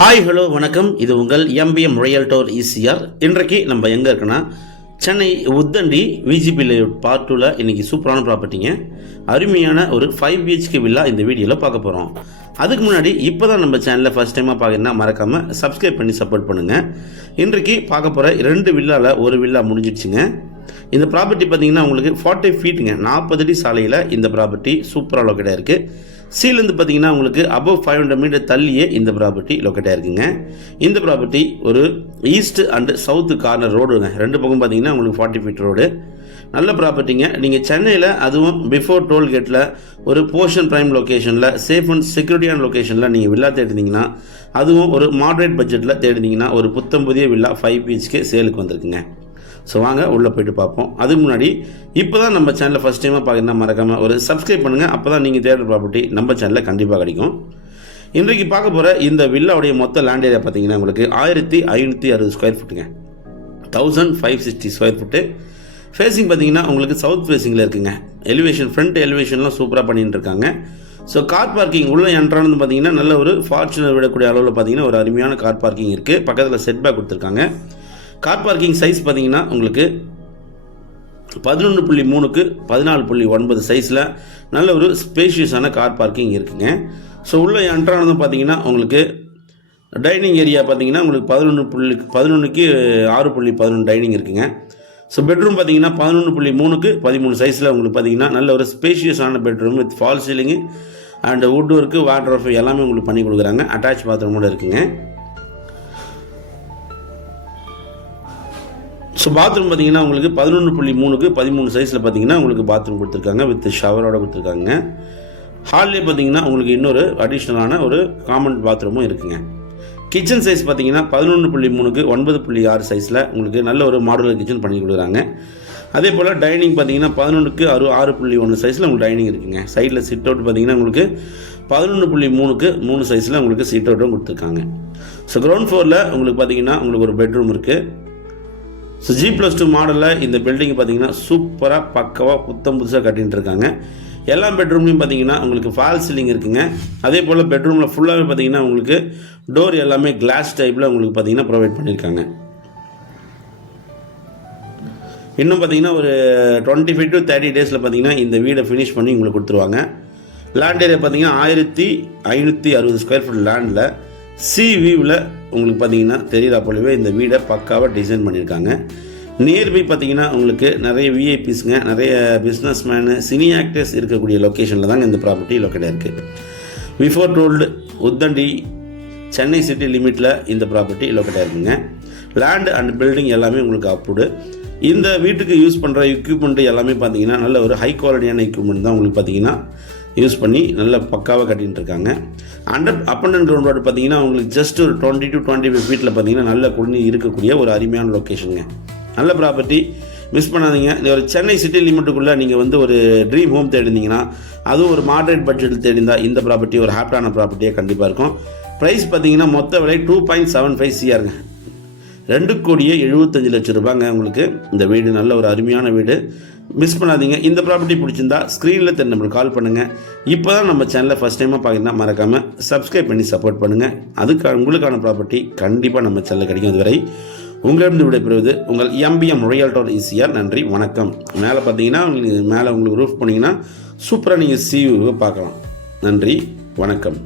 Hi hello வணக்கம். இது உங்கள் எம்பிஎம் ரியல்டோர் ஈசிஆர். இன்றைக்கு நம்ம எங்கே இருக்குன்னா Chennai Uthandi VGP layout part 2ல் இன்றைக்கி சூப்பரான ப்ராப்பர்ட்டிங்க. அருமையான ஒரு 5 BHK வில்லா இந்த வீடியோவில் பார்க்க போகிறோம். அதுக்கு முன்னாடி இப்போ தான் நம்ம சேனலில் ஃபஸ்ட் டைமாக பார்க்குறதுனா மறக்காமல் சப்ஸ்கிரைப் பண்ணி சப்போர்ட் பண்ணுங்கள். இன்றைக்கி பார்க்க போகிற 2 வில்லாவில் ஒரு வில்லா முடிஞ்சிடுச்சுங்க. இந்த ப்ராப்பர்ட்டி பார்த்திங்கன்னா உங்களுக்கு 40 ஃபீட்டுங்க, 40 அடி சாலையில் இந்த ப்ராப்பர்ட்டி சூப்பராக லொக்கேட்டாக இருக்குது. சீலேருந்து பார்த்தீங்கன்னா உங்களுக்கு அபவ் 500 மீட்டர் தள்ளியே இந்த ப்ராப்பர்ட்டி லொக்கேட்டாக இருக்குங்க. இந்த ப்ராப்பர்ட்டி ஒரு ஈஸ்ட் அண்டு சவுத்து கார்னர் ரோடுங்க. 2 பக்கம் பார்த்தீங்கன்னா உங்களுக்கு 40 ஃபீட் ரோடு. நல்ல ப்ராப்பர்ட்டிங்க. நீங்கள் சென்னையில் அதுவும் பிஃபோர் டோல்கேட்டில் ஒரு போர்ஷன் ப்ரைம் லொக்கேஷனில் சேஃப் அண்ட் செக்யூரிட்டியான லொக்கேஷனில் நீங்கள் வில்லா தேடினீங்கன்னா, அதுவும் ஒரு மாடரேட் பட்ஜெட்டில் தேடினீங்கன்னா ஒரு புத்தம் புதிய வில்லா 5 BHK சேலுக்கு வந்திருக்குங்க. ஸோ வாங்க உள்ளே போய்ட்டு பார்ப்போம். அதுக்கு முன்னாடி இப்போ தான் நம்ம சேனலில் ஃபஸ்ட் டைமாக பார்க்குறதுனா மறக்காமல் ஒரு சப்ஸ்கிரைப் பண்ணுங்கள். அப்போ தான் நீங்கள் தேடுற ப்ராப்பர்ட்டி நம்ம சேனலில் கண்டிப்பாக கிடைக்கும். இன்றைக்கு பார்க்க போகிற இந்த வில்லாவுடைய மொத்த லேண்ட் ஏரியா பார்த்தீங்கன்னா உங்களுக்கு 1560 ஸ்கொயர் ஃபுட்டுங்க, 1560 ஸ்கொயர் ஃபுட்டு. ஃபேஸிங் பார்த்தீங்கன்னா உங்களுக்கு சவுத் ஃபேஸிங்கில் இருக்குங்க. எலிவேஷன் ஃப்ரண்ட் எலிவேஷன்லாம் சூப்பராக பண்ணிட்டு இருக்காங்க. ஸோ கார் பார்க்கிங் உள்ளே என்ட்ரானது பார்த்தீங்கன்னா நல்ல ஒரு ஃபார்ச்சுனர் விடக்கூடிய அளவில் பார்த்தீங்கன்னா ஒரு அருமையான கார் பார்க்கிங் இருக்குது. பக்கத்தில் செட் பேக் கொடுத்துருக்காங்க. கார் பார்க்கிங் சைஸ் பார்த்தீங்கன்னா உங்களுக்கு 11.3க்கு 14.9 சைஸில் நல்ல ஒரு ஸ்பேஷியஸான கார் பார்க்கிங் இருக்குங்க. ஸோ உள்ளே என்ட்ரானதும் பார்த்தீங்கன்னா உங்களுக்கு டைனிங் ஏரியா பார்த்தீங்கன்னா உங்களுக்கு 11க்கு 6.11 டைனிங் இருக்குங்க. ஸோ பெட்ரூம் பார்த்தீங்கன்னா 11.3க்கு 13 சைஸில் உங்களுக்கு பார்த்தீங்கன்னா நல்ல ஒரு ஸ்பேஷியஸான bedroom with fall ceiling and wood work water எல்லாமே உங்களுக்கு பண்ணி கொடுக்குறாங்க. அட்டாச் பாத்ரூமோடு இருக்குங்க. ஸோ பாத்ரூம் பார்த்தீங்கன்னா உங்களுக்கு 11.3க்கு 13 சைஸில் பார்த்தீங்கன்னா உங்களுக்கு பாத்ரூம் கொடுத்துருக்காங்க வித் ஷவரோட கொடுத்துருக்காங்க. ஹால்லே பார்த்தீங்கன்னா உங்களுக்கு இன்னொரு அடிஷ்னலான ஒரு காமன் பாத்ரூமும் இருக்குங்க. கிச்சன் சைஸ் பார்த்தீங்கன்னா 11.3க்கு 9.6 சைஸில் உங்களுக்கு நல்ல ஒரு மாடுலர் கிச்சன் பண்ணி கொடுக்குறாங்க. அதே போல் டைனிங் பார்த்தீங்கன்னா 11க்கு 6.1 சைஸில் உங்களுக்கு டைனிங் இருக்குங்க. சைடில் சிட் அவுட் பார்த்தீங்கன்னா உங்களுக்கு 11.3க்கு 3 சைஸில் உங்களுக்கு சிட் அவுட்டும் கொடுத்துருக்காங்க. ஸோ கிரவுண்ட் ஃப்ளோரில் உங்களுக்கு பார்த்தீங்கன்னா உங்களுக்கு ஒரு பெட்ரூம் இருக்குது. ஸோ G+2 மாடலில் இந்த பில்டிங் பார்த்தீங்கன்னா சூப்பராக பக்கவாக புத்தம் புதுசாக கட்டிகிட்டு இருக்காங்க. எல்லா பெட்ரூம்லையும் பார்த்தீங்கன்னா உங்களுக்கு ஃபால் சீலிங் இருக்குங்க. அதே போல் பெட்ரூமில் ஃபுல்லாகவே பார்த்தீங்கன்னா உங்களுக்கு டோர் எல்லாமே கிளாஸ் டைப்பில் உங்களுக்கு பார்த்தீங்கன்னா ப்ரொவைட் பண்ணியிருக்காங்க. இன்னும் பார்த்தீங்கன்னா ஒரு 25 to 30 டேஸில் பார்த்தீங்கன்னா இந்த வீடை ஃபினிஷ் பண்ணி உங்களுக்கு கொடுத்துருவாங்க. லேண்ட் ஏரியா பார்த்தீங்கன்னா 1560 ஸ்கொயர் ஃபீட் லேண்டில் சி வியூவில் உங்களுக்கு பார்த்தீங்கன்னா தெரியுதா போலவே இந்த வீடை பக்காவாக டிசைன் பண்ணியிருக்காங்க. நியர்பை பார்த்தீங்கன்னா உங்களுக்கு நிறைய விஐபிஸுங்க, நிறைய பிஸ்னஸ் மேனு, சினி ஆக்டர்ஸ் இருக்கக்கூடிய லொக்கேஷனில் தாங்க இந்த ப்ராப்பர்ட்டி லொக்கேட்டாக இருக்குது. Before told Uthandi Chennai city லிமிட்டில் இந்த ப்ராப்பர்ட்டி லொக்கேட்டாக இருக்குங்க. லேண்ட் அண்ட் பில்டிங் எல்லாமே உங்களுக்கு அப்ரூவ்டு. இந்த வீட்டுக்கு யூஸ் பண்ணுற எக்யூப்மெண்ட் எல்லாமே பார்த்தீங்கன்னா நல்ல ஒரு ஹை குவாலிட்டியான எக்யூப்மெண்ட் தான் உங்களுக்கு பார்த்தீங்கன்னா யூஸ் பண்ணி நல்ல பக்காவாக கட்டிகிட்டு இருக்காங்க. அப் அண்ட் கிரவுண்ட் ரோடு பார்த்தீங்கன்னா உங்களுக்கு ஜஸ்ட் ஒரு 20 to 25 ஃபீட்டில் பார்த்தீங்கன்னா நல்ல குடிநீர் இருக்கக்கூடிய ஒரு அருமையான லொக்கேஷனுங்க. நல்ல ப்ராப்பர்ட்டி, மிஸ் பண்ணாதீங்க. ஒரு சென்னை சிட்டி லிமிட்டுக்குள்ளே நீங்கள் வந்து ஒரு ட்ரீம் ஹோம் தேடிந்தீங்கன்னா, அதுவும் ஒரு மாடரேட் பட்ஜெட்டில் தேடிந்தால் இந்த ப்ராப்பர்ட்டி ஒரு ஹாப்டான ப்ராப்பர்ட்டியாக கண்டிப்பாக இருக்கும். ப்ரைஸ் பார்த்தீங்கன்னா மொத்த விலை 2.75 CRங்க, 2,75,00,000 ரூபாங்க. உங்களுக்கு இந்த வீடு நல்ல ஒரு அருமையான வீடு, மிஸ் பண்ணாதீங்க. இந்த ப்ராப்பர்ட்டி பிடிச்சிருந்தா ஸ்க்ரீனில் தெரிஞ்ச நம்மளுக்கு கால் பண்ணுங்கள். இப்போ தான் நம்ம சேனலில் ஃபஸ்ட் டைமாக பார்க்குறீங்கன்னா மறக்காமல் சப்ஸ்கிரைப் பண்ணி சப்போர்ட் பண்ணுங்கள். உங்களுக்கான ப்ராப்பர்ட்டி கண்டிப்பாக நம்ம சேனலில் கிடைக்கும். அதுவரை உங்களிடம் விடைபெறுவது உங்கள் எம்பிஎம் ரியல்டோர் ஈசிஆர். நன்றி, வணக்கம். மேலே பார்த்தீங்கன்னா மேலே உங்களுக்கு ரூஃப் பண்ணிங்கன்னா சூப்பராக நீங்கள் சியூவை பார்க்கலாம். நன்றி, வணக்கம்.